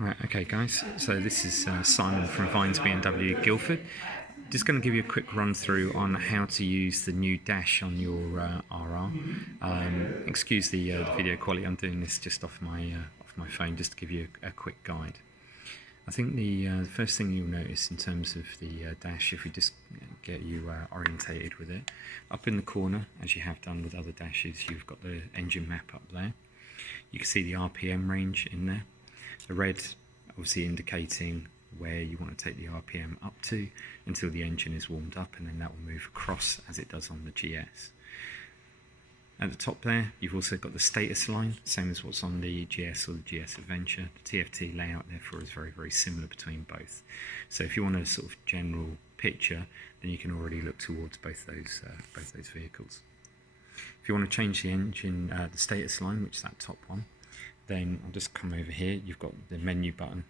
Right, okay guys, so this is Simon from Vines BMW Guildford. Just going to give you a quick run through on how to use the new dash on your RR. Excuse the video quality, I'm doing this just off my phone just to give you a quick guide. I think the first thing you'll notice in terms of the dash, if we just get you orientated with it, up in the corner, as you have done with other dashes, you've got the engine map up there. You can see the RPM range in there. The red obviously indicating where you want to take the RPM up to until the engine is warmed up, and then that will move across as it does on the GS. At the top there, you've also got the status line, same as what's on the GS or the GS Adventure. The TFT layout therefore is very, very similar between both. So if you want a sort of general picture, then you can already look towards both those vehicles. If you want to change the engine, the status line, which is that top one, then I'll just come over here. You've got the menu button,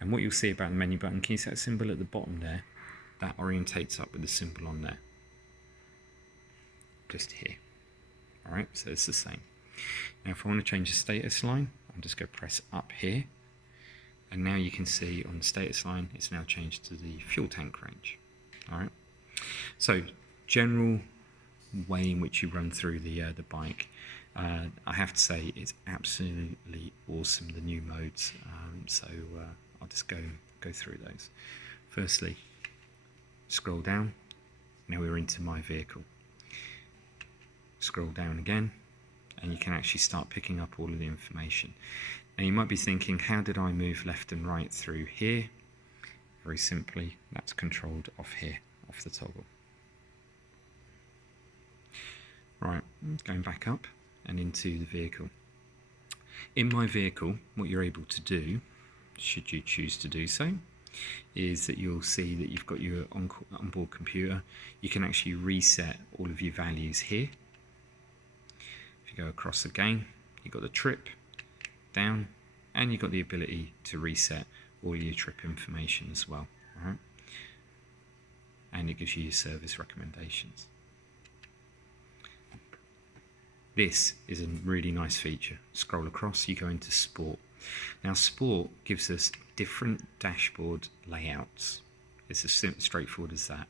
and what you'll see about the menu button, can you see that symbol at the bottom there? That orientates up with the symbol on there, just here. All right, so it's the same. Now if I want to change the status line, I'll just go press up here, and now you can see on the status line it's now changed to the fuel tank range. All right, so general way in which you run through the bike, I have to say it's absolutely awesome, the new modes. So I'll just go through those. Firstly, scroll down. Now we're into my vehicle. Scroll down again, and you can actually start picking up all of the information. Now you might be thinking, how did I move left and right through here? Very simply, that's controlled off here, off the toggle. Right, going back up and into the vehicle. In my vehicle, what you're able to do, should you choose to do so, is that you'll see that you've got your onboard computer. You can actually reset all of your values here. If you go across again, you've got the trip, down, and you've got the ability to reset all your trip information as well. All right? And it gives you your service recommendations. This is a really nice feature. Scroll across, you go into Sport. Now Sport gives us different dashboard layouts. It's as straightforward as that.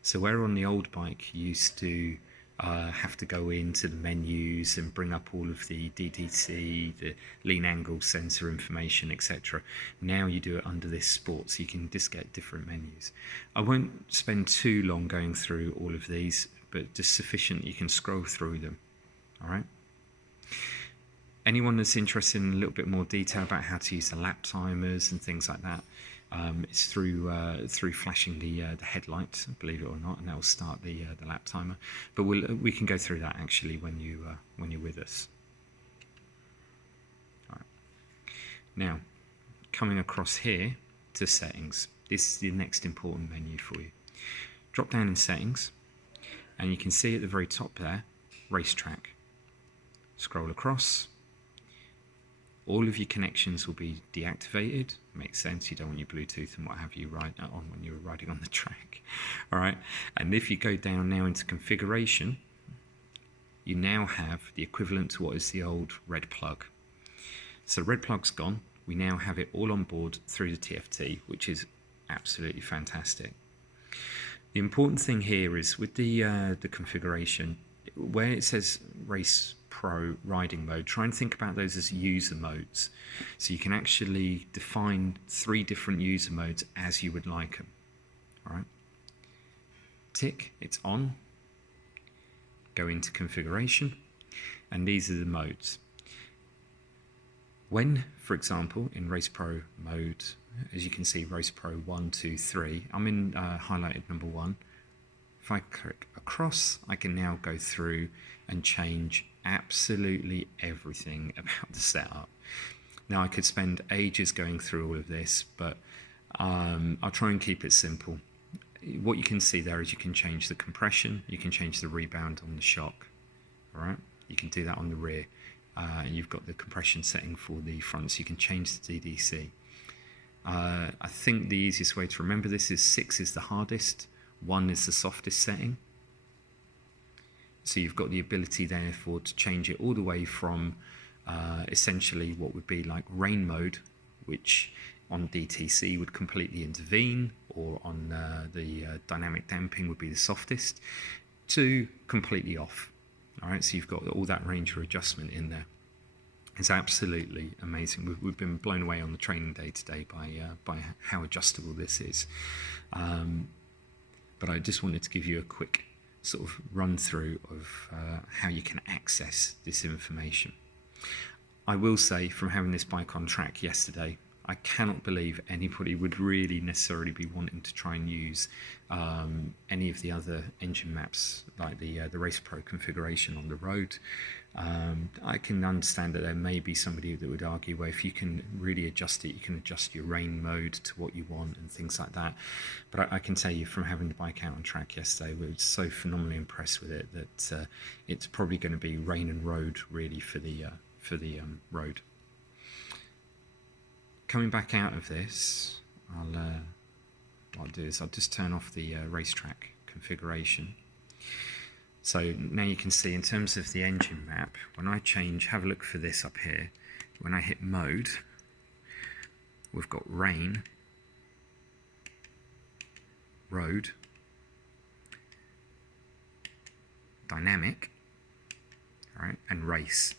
So where on the old bike you used to have to go into the menus and bring up all of the DDC, the lean angle sensor information, etc. Now you do it under this Sport, so you can just get different menus. I won't spend too long going through all of these, but just sufficient you can scroll through them. All right. Anyone that's interested in a little bit more detail about how to use the lap timers and things like that, it's through flashing the headlight, believe it or not, and that will start the lap timer. But we can go through that actually when you're with us. All right. Now, coming across here to settings, this is the next important menu for you. Drop down in settings, and you can see at the very top there, racetrack. Scroll across. All of your connections will be deactivated. Makes sense, you don't want your Bluetooth and what have you on when you're riding on the track. All right, and if you go down now into configuration, you now have the equivalent to what is the old red plug. So red plug's gone. We now have it all on board through the TFT, which is absolutely fantastic. The important thing here is with the configuration, where it says Race Pro riding mode, try and think about those as user modes. So you can actually define 3 different user modes as you would like them. All right. Tick, it's on. Go into configuration, and these are the modes. When, for example, in Race Pro mode, as you can see, Race Pro 1, 2, 3, I'm in highlighted number 1. If I click across, I can now go through and change absolutely everything about the setup. Now I could spend ages going through all of this, but I'll try and keep it simple. What you can see there is you can change the compression, you can change the rebound on the shock. All right, you can do that on the rear. And you've got the compression setting for the front, so you can change the DDC. I think the easiest way to remember this is 6 is the hardest, 1 is the softest setting. So you've got the ability therefore to change it all the way from essentially what would be like rain mode which on DTC would completely intervene, or on the dynamic damping would be the softest, to completely off. All right, so you've got all that range of adjustment in there. It's absolutely amazing. We've been blown away on the training day today by how adjustable this is. But I just wanted to give you a quick sort of run through of how you can access this information. I will say, from having this bike on track yesterday, I cannot believe anybody would really necessarily be wanting to try and use any of the other engine maps, like the Race Pro configuration on the road. I can understand that there may be somebody that would argue, well, if you can really adjust it, you can adjust your rain mode to what you want and things like that. But I can tell you, from having the bike out on track yesterday, we were so phenomenally impressed with it that it's probably going to be rain and road really for the road. Coming back out of this, what I'll do is I'll just turn off the racetrack configuration. So now you can see, in terms of the engine map, when I change, have a look for this up here, when I hit mode, we've got rain, road, dynamic, all right, and race.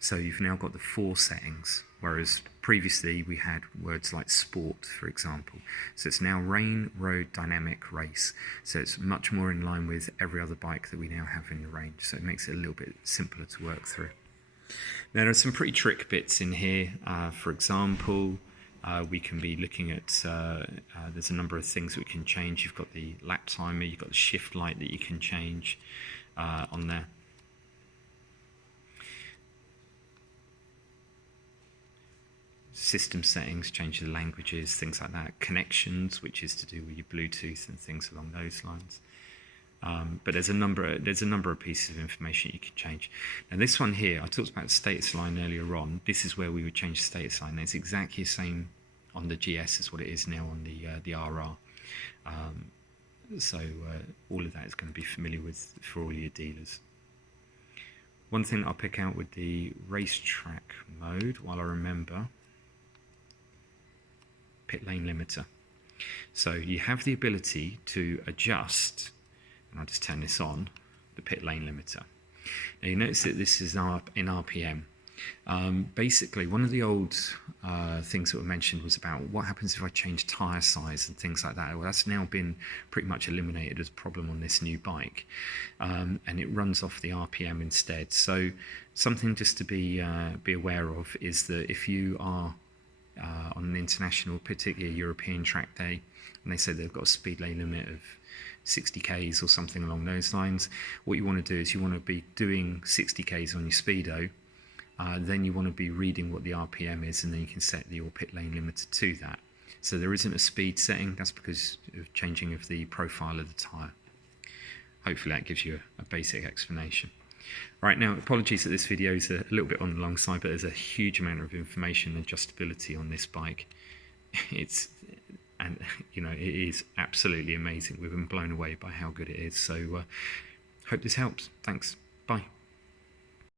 So you've now got the 4 settings, whereas previously we had words like sport, for example. So it's now rain, road, dynamic, race. So it's much more in line with every other bike that we now have in the range. So it makes it a little bit simpler to work through. Now, there are some pretty trick bits in here. For example, we can be looking at, there's a number of things that we can change. You've got the lap timer, you've got the shift light that you can change on there. System settings, change the languages, things like that. Connections, which is to do with your Bluetooth and things along those lines. But there's a number of pieces of information you can change. Now this one here, I talked about status line earlier on. This is where we would change the status line. It's exactly the same on the GS as what it is now on the RR. So all of that is going to be familiar with for all your dealers. One thing I'll pick out with the racetrack mode, while I remember, pit lane limiter. So you have the ability to adjust, and I'll just turn this on, the pit lane limiter. Now you notice that this is in RPM. Basically, one of the old things that were mentioned was about what happens if I change tyre size and things like that. Well, that's now been pretty much eliminated as a problem on this new bike, and it runs off the RPM instead. So something just to be aware of is that if you are on an international, particularly European track day, and they say they've got a speed lane limit of 60 k's or something along those lines, what you want to do is you want to be doing 60 k's on your speedo. Then you want to be reading what the RPM is, and then you can set your pit lane limiter to that. So there isn't a speed setting. That's because of changing of the profile of the tyre. Hopefully that gives you a basic explanation. Right, now apologies that this video is a little bit on the long side, but there's a huge amount of information and adjustability on this bike. It is absolutely amazing. We've been blown away by how good it is. So hope this helps. Thanks. Bye.